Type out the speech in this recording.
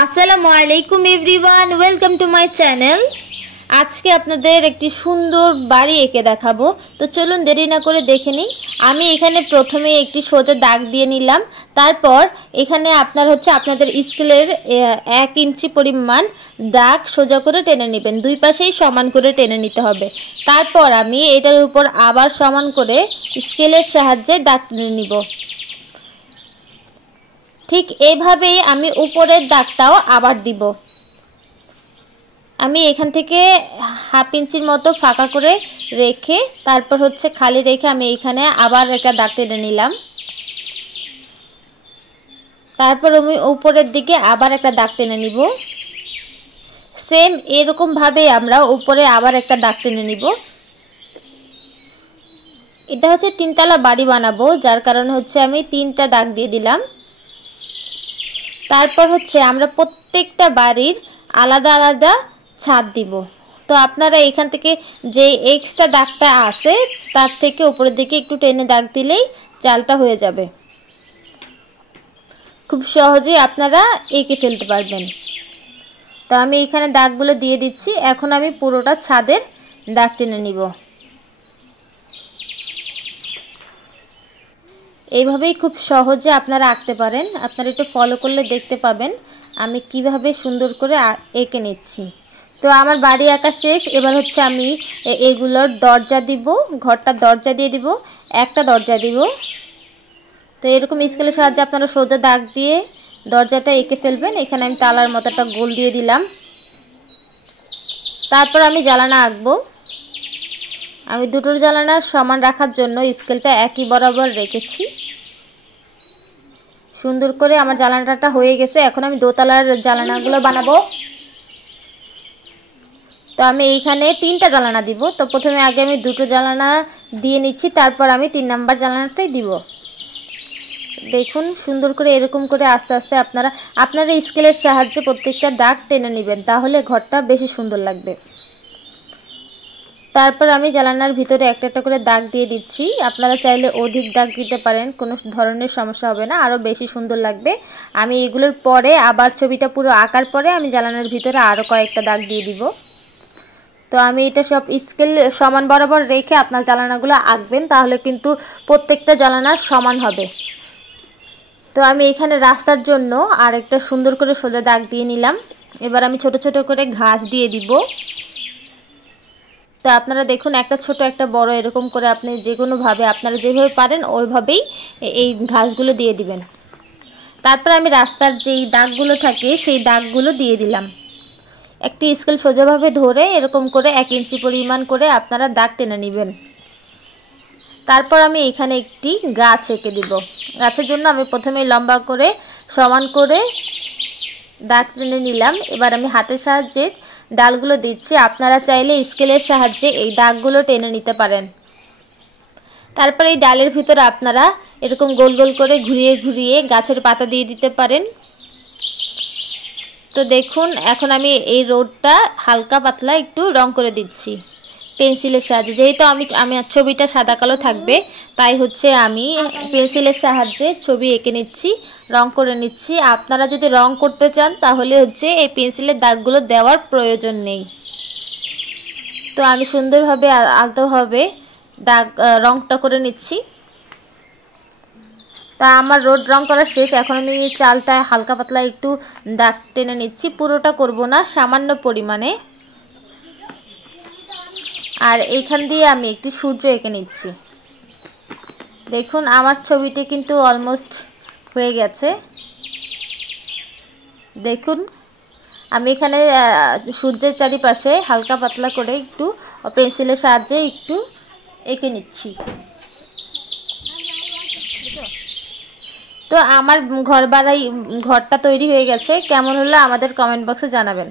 আসসালামু আলাইকুম everyone, welcome to my channel. আজকে আপনাদের একটি সুন্দর বাড়ি এঁকে দেখাবো। তো চলুন দেরি না করে দেখে নিই। আমি এখানে প্রথমে একটি সোজা দাগ দিয়ে নিলাম। তারপর এখানে আপনাদের স্কেলের 1 ইঞ্চি পরিমাণ দাগ সোজা করে টেনে নেবেন, দুই পাশেই সমান করে টেনে নিতে হবে। তারপর আমি এটার উপর আবার সমান করে স্কেলের সাহায্যে দাগ টেনে নিব। ঠিক এইভাবেই আমি উপরের দাগটাও আবার দিব। আমি এখান থেকে 1/2 ইঞ্চির মতো ফাঁকা করে রেখে তারপর খালি রেখে আমি এখানে আবার একটা দাগ টেনে নিলাম। তারপর আমি উপরের দিকে আবার একটা দাগ টেনে নিব। সেম এরকম ভাবে আমরা উপরে আবার একটা দাগ টেনে নিব। এটা 3তলা বাড়ি বানাবো, যার কারণে আমি 3টা দাগ দিয়ে দিলাম। তারপর আমরা প্রত্যেকটা বাড়ির আলাদা আলাদা ছাদ দিব। তো আপনারা এখান থেকে যে এক্সট্রা দাগটা আছে তার থেকে উপরের দিকে একটু টেনে দাগ দিলেই চালটা হয়ে যাবে। খুব সহজেই আপনারা এঁকে ফেলতে পারবেন। তো আমি এখানে দাগগুলো দিয়ে দিচ্ছি। এখন আমি পুরোটা ছাদের দাগ টেনে নিব। এইভাবেই খুব সহজে আপনারা আঁকতে পারেন। আপনারা একটু ফলো করলে দেখতে পাবেন আমি কিভাবে সুন্দর করে এঁকে নিচ্ছি। তো আমার বাড়ি আঁকা শেষ। এবার আমি এগুলোর দরজা দিব, ঘরটার দরজা দিয়ে দিব, একটা দরজা দিব। তো এরকম স্কেলের সাহায্যে আপনারা সোজা দাগ দিয়ে দরজাটা এঁকে ফেলবেন। এখানে আমি তালার মতো একটা গোল দিয়ে দিলাম। তারপর আমি জানালা আঁকবো। আমি দুটোর জানালা সমান রাখার জন্য স্কেলটা একই বরাবর রেখেছি। সুন্দর করে আমার জানালাটা হয়ে গেছে। এখন আমি দোতলার জানালাগুলো বানাবো। তো আমি এইখানে 3টা জানালা দিব। তো প্রথমে আগে আমি দুটো জানালা দিয়ে নিচ্ছি, তারপর আমি 3 নাম্বার জানালাটাই দিব। দেখুন সুন্দর করে এরকম করে আস্তে আস্তে আপনারা স্কেলের সাহায্যে প্রত্যেকটা দাগ টেনে নেবেন, তাহলে ঘরটা বেশি সুন্দর লাগবে। তারপর আমি জানালার ভিতরে একটা একটা করে দাগ দিয়ে দিচ্ছি। আপনারা চাইলে অধিক দাগ দিতে পারেন, কোনো ধরনের সমস্যা হবে না, আরও বেশি সুন্দর লাগবে। আমি এগুলোর পরে আবার ছবিটা পুরো আঁকার পরে আমি জানালার ভিতরে আরও কয়েকটা দাগ দিয়ে দিব। তো আমি এটা সব স্কেল সমান বরাবর রেখে আপনার জানালাগুলো আঁকবেন, তাহলে কিন্তু প্রত্যেকটা জানালা সমান হবে। তো আমি এখানে রাস্তার জন্য আরেকটা সুন্দর করে সোজা দাগ দিয়ে নিলাম। এবার আমি ছোট ছোট করে ঘাস দিয়ে দিব। তো আপনারা দেখুন একটা ছোট একটা বড় এরকম করে আপনি যে কোনোভাবে আপনারা যেভাবে পারেন ওইভাবেই এই ঘাসগুলো দিয়ে দিবেন। তারপর আমি রাস্তার যেই দাগগুলো থাকে সেই দাগগুলো দিয়ে দিলাম। একটি স্কেল সোজাভাবে ধরে এরকম করে 1 ইঞ্চি পরিমাণ করে আপনারা দাগ টেনে নেবেন। তারপর আমি এখানে একটি গাছ এঁকে দিব। গাছের জন্য আমি প্রথমে লম্বা করে সমান করে দাগ টেনে নিলাম। এবার আমি হাতের সাহায্যে ডালগুলো দিচ্ছি। আপনারা চাইলে স্কেলের সাহায্যে এই দাগগুলো টেনে নিতে পারেন। তারপর এই ডালের ভিতরে আপনারা এরকম গোল গোল করে ঘুরিয়ে ঘুরিয়ে গাছের পাতা দিয়ে দিতে পারেন। তো দেখুন এখন আমি এই রোডটা হালকা পাতলা একটু রং করে দিচ্ছি পেন্সিলের সাহায্যে। যেহেতু আমার ছবিটা সাদা কালো থাকবে, তাই আমি পেন্সিলের সাহায্যে ছবি এঁকে নিচ্ছি, রং করে নিচ্ছি। আপনারা যদি রং করতে চান তাহলে এই পেন্সিলের দাগগুলো দেওয়ার প্রয়োজন নেই। তো আমি সুন্দরভাবে আলতোভাবে দাগ রংটা করে নিচ্ছি। তা আমার রোড রং করা শেষ। এখন আমি চালটা হালকা পাতলা একটু দাগ টেনে নিচ্ছি, পুরোটা করব না, সামান্য পরিমাণে। আর এইখান দিয়ে আমি একটি সূর্য এঁকে নিচ্ছি। দেখুন আমার ছবিটি কিন্তু অলমোস্ট হয়ে গেছে। দেখুন আমি এখানে সূর্যের চারিপাশে হালকা পাতলা করে একটু পেন্সিলের সাহায্যে একটু এঁকে নিচ্ছি। তো আমার ঘরটা তৈরি হয়ে গেছে। কেমন হলো আমাদের কমেন্ট বক্সে জানাবেন।